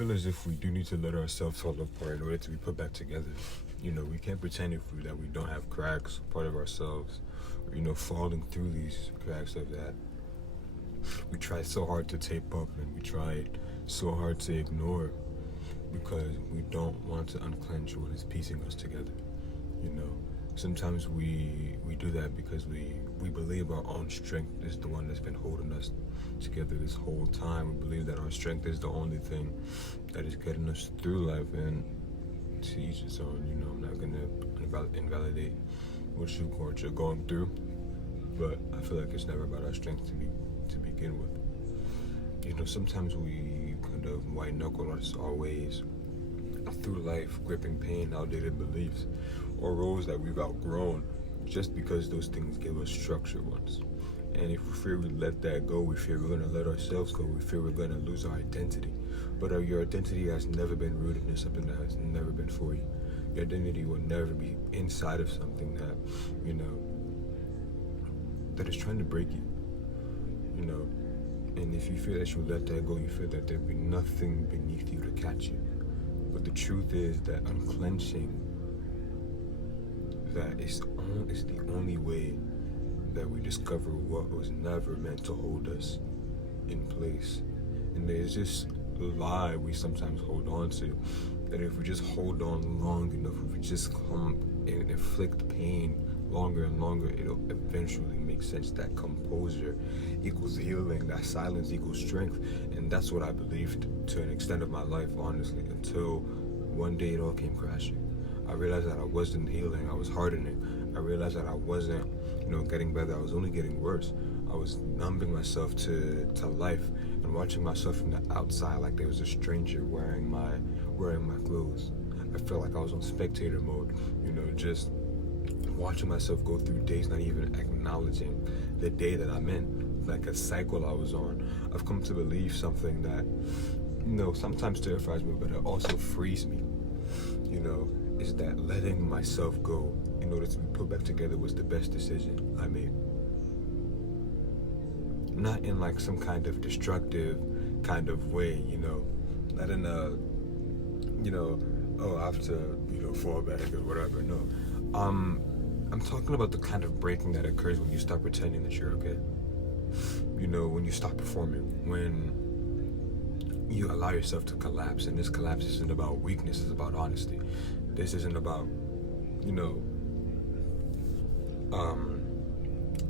feel as if we do need to let ourselves fall apart in order to be put back together. We can't pretend that we don't have cracks, part of ourselves, or, falling through these cracks of that. We try so hard to tape up and we try so hard to ignore because we don't want to unclench what is piecing us together. Sometimes we do that because we believe our own strength is the one that's been holding us together this whole time. We believe that our strength is the only thing that is getting us through life, and to each his own. I'm not gonna invalidate what you're going through, but I feel like it's never about our strength to begin with. Sometimes we kind of white knuckle our ways through life, gripping pain, outdated beliefs, or roles that we've outgrown, just because those things gave us structure once. And if we fear we let that go, we fear we're going to let ourselves go, we fear we're going to lose our identity. But your identity has never been rooted in something that has never been for you. Your identity will never be inside of something that, that is trying to break you. And if you feel that you let that go, you feel that there'll be nothing beneath you to catch you. But the truth is that unclenching that is the only way that we discover what was never meant to hold us in place. And there's this lie we sometimes hold on to, that if we just hold on long enough, if we just come and inflict pain longer and longer, it'll eventually make sense. That composure equals healing, that silence equals strength. And that's what I believed to an extent of my life, honestly, until one day it all came crashing. I realized that I wasn't healing, I was hardening. I realized that I wasn't, getting better, I was only getting worse. I was numbing myself to life and watching myself from the outside like there was a stranger wearing my clothes. I felt like I was on spectator mode, just watching myself go through days, not even acknowledging the day that I'm in, like a cycle I was on. I've come to believe something that, sometimes terrifies me, but it also frees me, is that letting myself go in order to be put back together was the best decision I made. Not in like some kind of destructive kind of way, not in a, I have to, fall back or whatever. No. I'm talking about the kind of breaking that occurs when you stop pretending that you're okay. When you stop performing, when you allow yourself to collapse. And this collapse isn't about weakness, it's about honesty. This isn't about,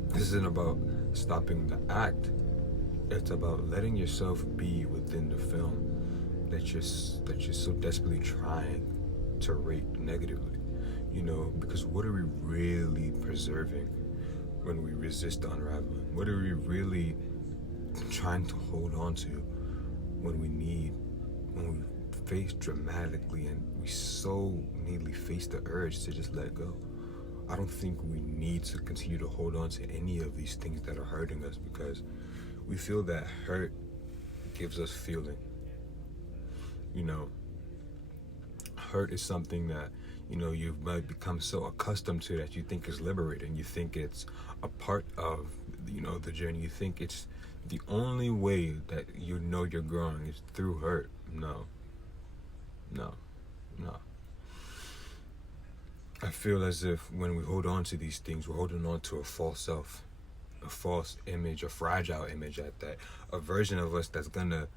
this isn't about stopping the act. It's about letting yourself be within the film that you're so desperately trying to rate negatively. Because what are we really preserving when we resist unraveling? What are we really trying to hold on to when we face dramatically and we so neatly face the urge to just let go? I don't think we need to continue to hold on to any of these things that are hurting us, because we feel that hurt gives us feeling. Hurt is something that you might become so accustomed to that you think is liberating. You think it's a part of the journey. You think it's the only way that you're growing is through hurt. No. I feel as if when we hold on to these things, we're holding on to a false self, a false image, a fragile image at that, a version of us that's gonna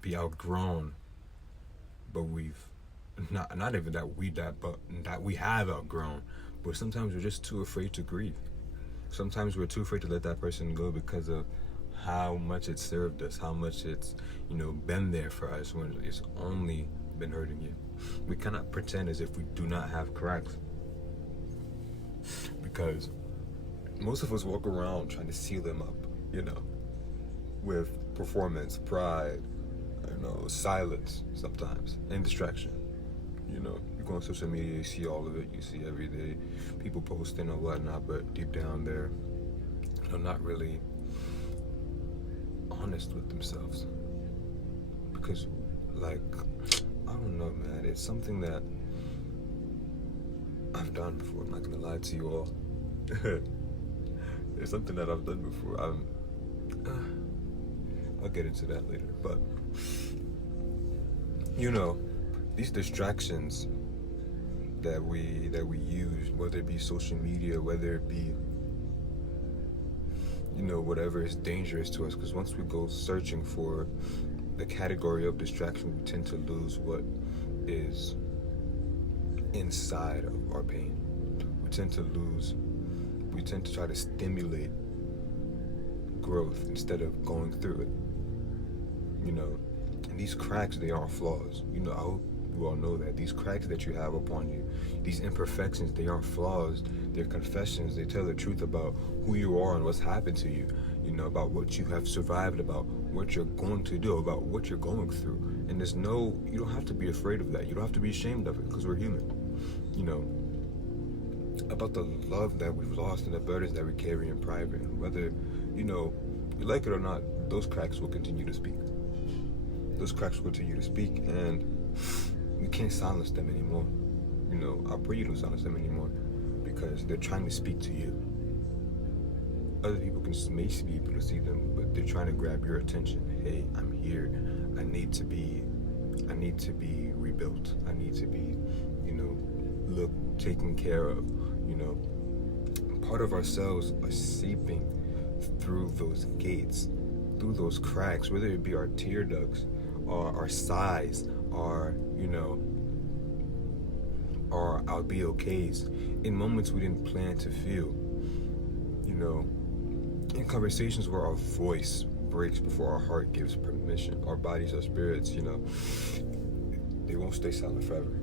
be outgrown, but we've not even that we have outgrown. But sometimes we're just too afraid to grieve. Sometimes we're too afraid to let that person go because of how much it served us, how much it's been there for us when it's only been hurting you. We cannot pretend as if we do not have cracks, because most of us walk around trying to seal them up, with performance, pride, silence sometimes, and distraction. You go on social media, you see all of it, you see every day people posting or whatnot, but deep down they're not really honest with themselves. Because, I don't know, man, it's something that I've done before. I'm not gonna lie to you all. It's something that I've done before. I'll get into that later, but You know, these distractions that we use, whether it be social media, whether it be, whatever is dangerous to us, because once we go searching for the category of distraction, we tend to lose what is inside of our pain. We tend to try to stimulate growth instead of going through it. And these cracks, they aren't flaws. I hope you all know that these cracks that you have upon you, these imperfections, they aren't flaws. They're confessions. They tell the truth about who you are and what's happened to you. About what you have survived, about what you're going to do, about what you're going through. And you don't have to be afraid of that. You don't have to be ashamed of it, because we're human. About the love that we've lost and the burdens that we carry in private. And whether, you like it or not, those cracks will continue to speak. Those cracks will continue to speak, and you can't silence them anymore. I pray you don't silence them anymore, because they're trying to speak to you. Other people may be able to see them, but they're trying to grab your attention. Hey, I'm here. I need to be rebuilt. I need to be, taken care of. Part of ourselves are seeping through those gates, through those cracks, whether it be our tear ducts, or our sighs, or or our be okays, in moments we didn't plan to feel. In conversations where our voice breaks before our heart gives permission, our bodies, our spirits, they won't stay silent forever.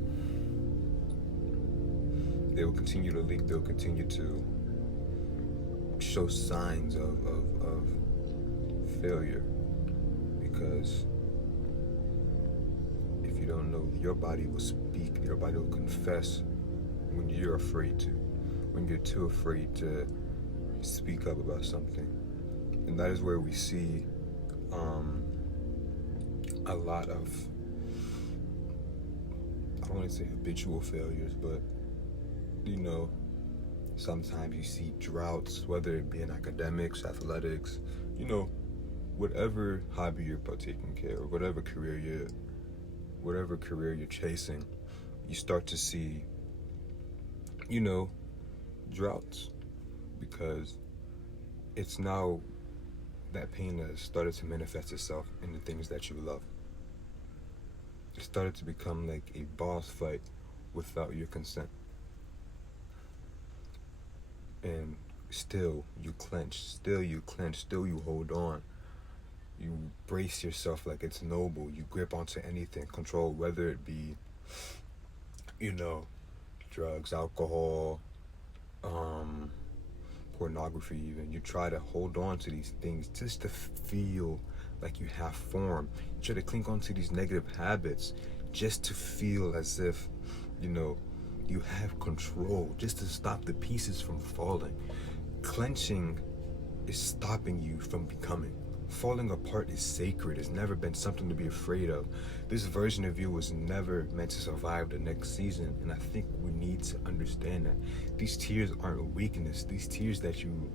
They will continue to leak. They'll continue to show signs of failure, because if you don't know, your body will speak, your body will confess when you're afraid to, when you're too afraid to speak up about something. And that is where we see a lot of, I don't want to say habitual failures, but sometimes you see droughts, whether it be in academics, athletics, whatever hobby you're partaking care of, whatever career you're chasing, you start to see, droughts, because it's now that pain has started to manifest itself in the things that you love. It started to become like a boss fight without your consent. And still you clench, still you hold on. You brace yourself like it's noble. You grip onto anything, control, whether it be, drugs, alcohol, pornography even. You try to hold on to these things just to feel like you have form. You try to cling on to these negative habits just to feel as if, you have control, just to stop the pieces from falling. Clenching is stopping you from becoming. Falling apart is sacred. It's never been something to be afraid of. This version of you was never meant to survive the next season, and I think we need to understand that. These tears aren't weakness. These tears that you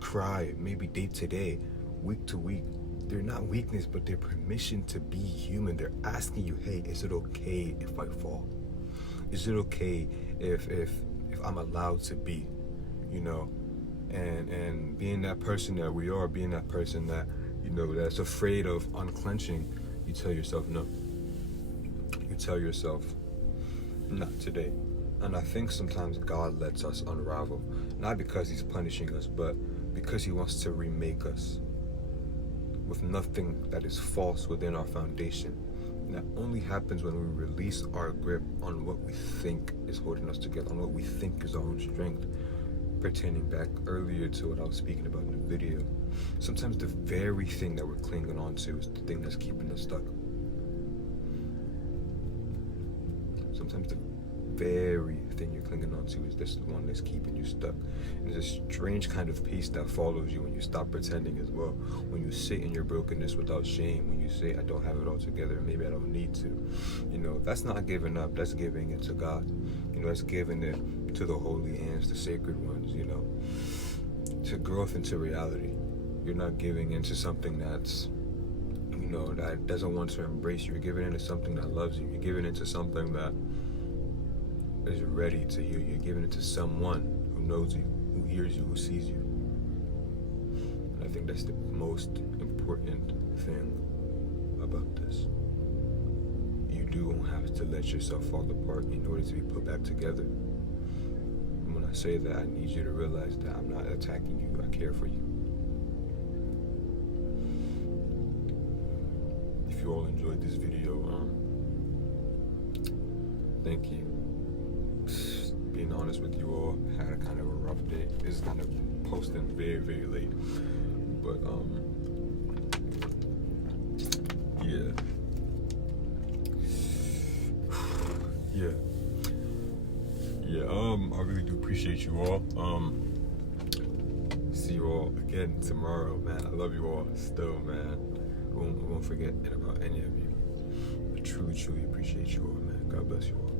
cry, maybe day to day, week to week, they're not weakness, but they're permission to be human. They're asking you, hey, is it okay if I fall? Is it okay if I'm allowed to be, and being that person that we are, being that person that, that's afraid of unclenching, you tell yourself no. You tell yourself, not today. And I think sometimes God lets us unravel, not because he's punishing us, but because he wants to remake us with nothing that is false within our foundation. And that only happens when we release our grip on what we think is holding us together, on what we think is our own strength. Pertaining back earlier to what I was speaking about in the video, sometimes the very thing that we're clinging on to is the thing that's keeping us stuck. Sometimes the very thing you're clinging on to is this one that's keeping you stuck. And there's a strange kind of peace that follows you when you stop pretending as well. When you sit in your brokenness without shame. When you say, I don't have it all together, maybe I don't need to. That's not giving up. That's giving it to God. That's giving it to the holy hands, the sacred ones, to growth into reality. You're not giving into something that's, that doesn't want to embrace you. You're giving into something that loves you. You're giving into something that is ready to heal you. You're giving it to someone who knows you, who hears you, who sees you. And I think that's the most important thing about this. You do have to let yourself fall apart in order to be put back together. And when I say that, I need you to realize that I'm not attacking you. I care for you. If you all enjoyed this video, thank you. Being honest with you all, had a kind of a rough day. This is kind of posting very, very late. But I really do appreciate you all. See you all again tomorrow, man. I love you all still, man. I won't forget about any of you. I truly, truly appreciate you all, man. God bless you all.